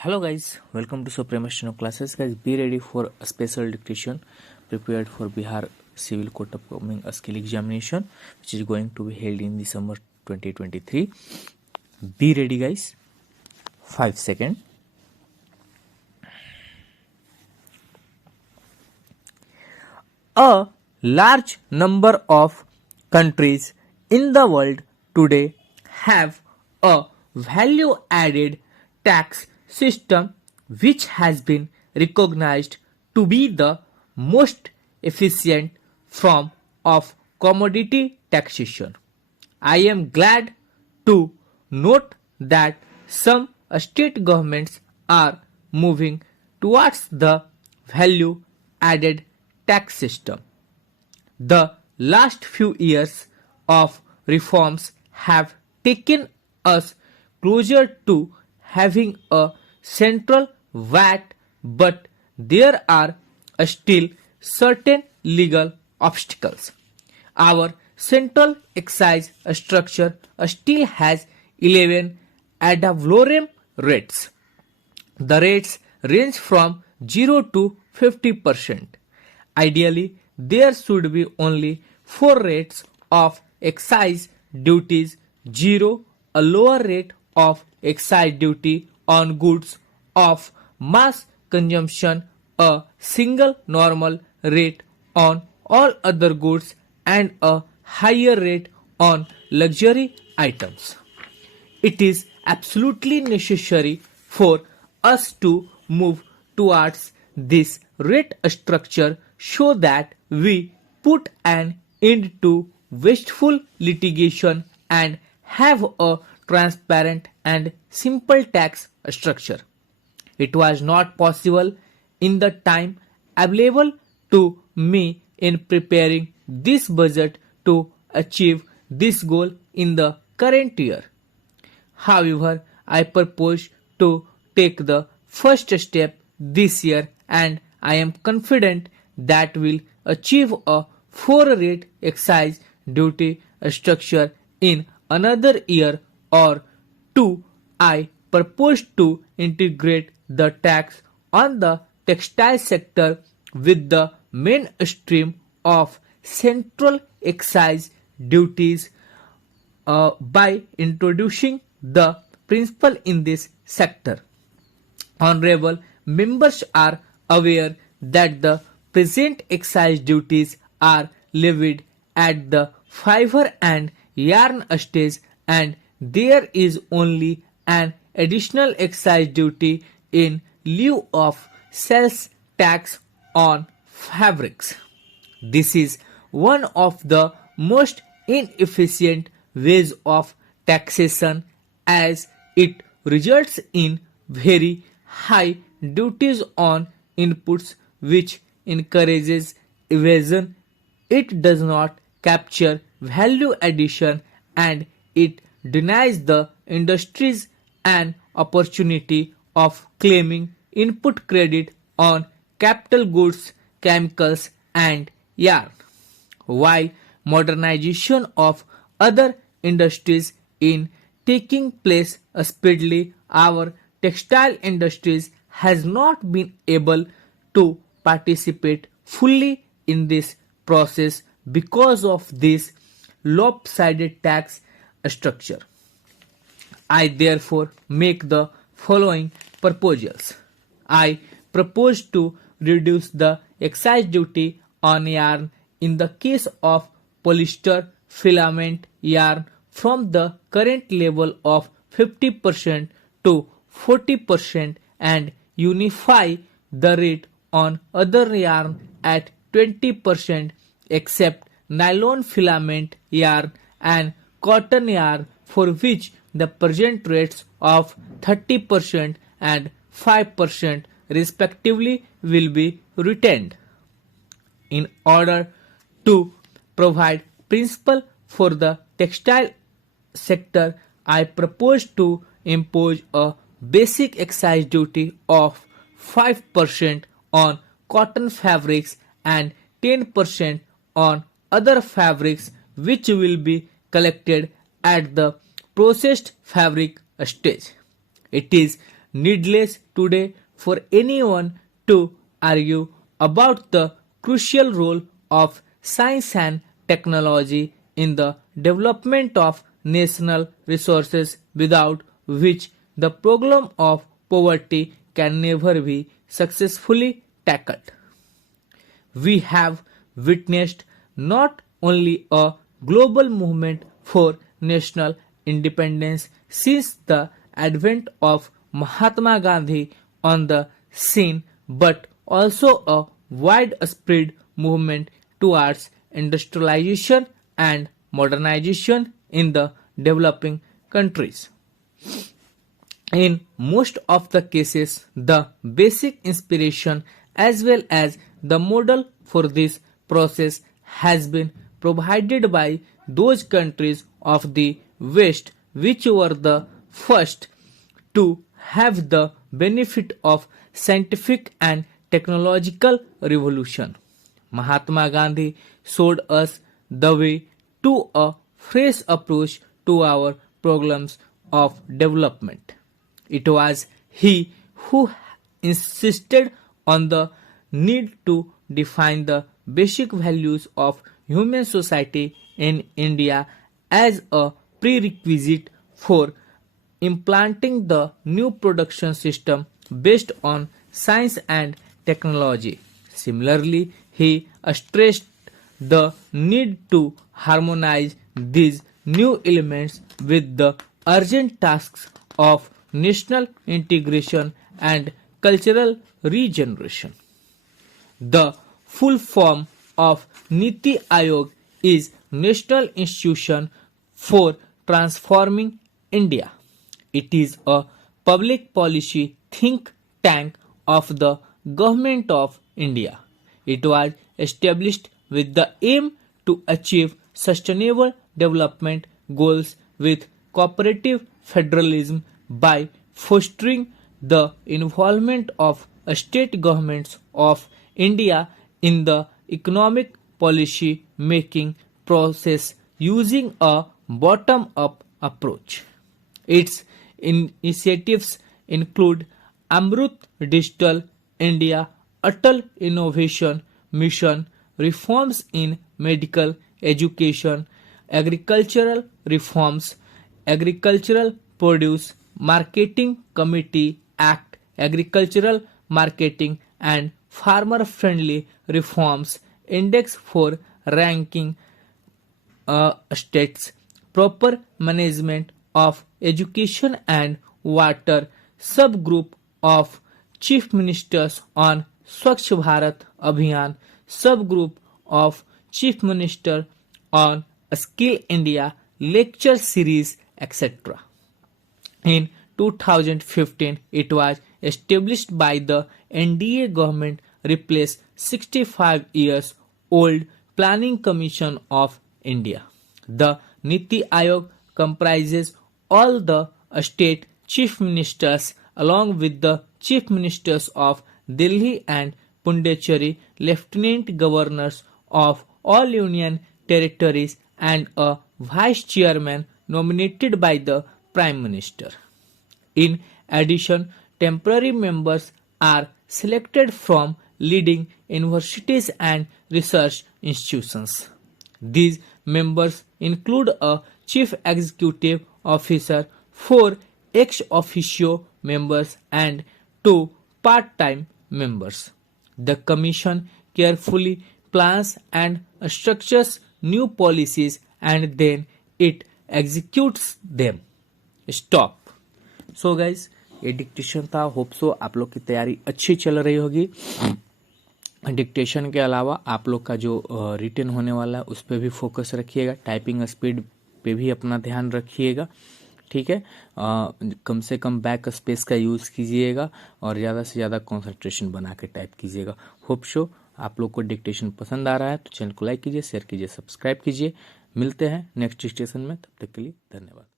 Hello guys, welcome to Supreme Steno classes. Guys, be ready for a special dictation prepared for Bihar Civil Court upcoming skill examination, which is going to be held in December 2023. Be ready, guys. 5 seconds. A large number of countries in the world today have a value added tax system which has been recognized to be the most efficient form of commodity taxation. I am glad to note that some state governments are moving towards the value added tax system. The last few years of reforms have taken us closer to having a central VAT, but there are still certain legal obstacles. Our central excise structure still has 11 ad valorem rates. The rates range from 0 to 50%. Ideally, there should be only 4 rates of excise duties: 0, a lower rate of excise duty on goods of mass consumption, a single normal rate on all other goods, and a higher rate on luxury items. It is absolutely necessary for us to move towards this rate structure so that we put an end to wasteful litigation and have a transparent and simple tax structure. It was not possible in the time available to me in preparing this budget to achieve this goal in the current year. However, I propose to take the first step this year, and I am confident that will achieve a 4-rate excise duty structure in another year or two. I propose to integrate the tax on the textile sector with the mainstream of central excise duties by introducing the principle in this sector. Honorable members are aware that the present excise duties are levied at the fiber and yarn stage, and there is only an additional excise duty in lieu of sales tax on fabrics. This is one of the most inefficient ways of taxation, as it results in very high duties on inputs, which encourages evasion. It does not capture value addition, and it denies the industries an opportunity of claiming input credit on capital goods, chemicals, and yarn. While modernization of other industries is taking place speedily, our textile industries has not been able to participate fully in this process because of this lopsided tax structure. I therefore make the following proposals. I propose to reduce the excise duty on yarn in the case of polyester filament yarn from the current level of 50% to 40% and unify the rate on other yarn at 20% except nylon filament yarn and cotton yarn, for which the present rates of 30% and 5% respectively will be retained. In order to provide principle for the textile sector, I propose to impose a basic excise duty of 5% on cotton fabrics and 10% on other fabrics, which will be collected at the processed fabric stage. It is needless today for anyone to argue about the crucial role of science and technology in the development of national resources, without which the problem of poverty can never be successfully tackled. We have witnessed not only a global movement for national independence since the advent of Mahatma Gandhi on the scene, but also a widespread movement towards industrialization and modernization in the developing countries. In most of the cases, the basic inspiration as well as the model for this process has been provided by those countries of the West which were the first to have the benefit of scientific and technological revolution. Mahatma Gandhi showed us the way to a fresh approach to our problems of development. It was he who insisted on the need to define the basic values of human society in India as a prerequisite for implanting the new production system based on science and technology. Similarly, he stressed the need to harmonize these new elements with the urgent tasks of national integration and cultural regeneration. The full form of Niti Aayog is National Institution for Transforming India. It is a public policy think tank of the Government of India. It was established with the aim to achieve sustainable development goals with cooperative federalism by fostering the involvement of state governments of India in the economic policy making process using a bottom-up approach. Its initiatives include Amrut Digital India, Atal Innovation Mission, reforms in medical education, agricultural reforms, Agricultural Produce Marketing Committee Act, Agricultural Marketing and Farmer-Friendly Reforms, Index for Ranking States, Proper Management of Education and Water, Subgroup of Chief Ministers on Swachh Bharat Abhiyan, Subgroup of Chief Minister on Skill India, Lecture Series, etc. In 2015, it was established by the NDA government, replaced 65 years old Planning Commission of India. The Niti Aayog comprises all the state chief ministers along with the chief ministers of Delhi and Pondicherry, lieutenant governors of all union territories, and a vice chairman nominated by the Prime Minister. In addition, temporary members are selected from leading universities and research institutions. These members include a chief executive officer, 4 ex officio members, and 2 part-time members. The Commission carefully plans and structures new policies and then it executes them. Stop. So guys ये dictation था. Hope so आप लोग की तैयारी अच्छी चल रही होगी. डिक्टेशन के अलावा आप लोग का जो रिटन होने वाला है उस पर भी फोकस रखिएगा. टाइपिंग स्पीड पे भी अपना ध्यान रखिएगा. ठीक है, कम से कम बैक स्पेस का यूज़ कीजिएगा और ज़्यादा से ज़्यादा कंसंट्रेशन बना के टाइप कीजिएगा. होप सो आप लोग को डिक्टेशन पसंद आ रहा है तो चैनल को लाइक कीजिए, शेयर कीजिए, सब्सक्राइब कीजिए. मिलते हैं नेक्स्ट स्टेशन में. तब तक के लिए धन्यवाद.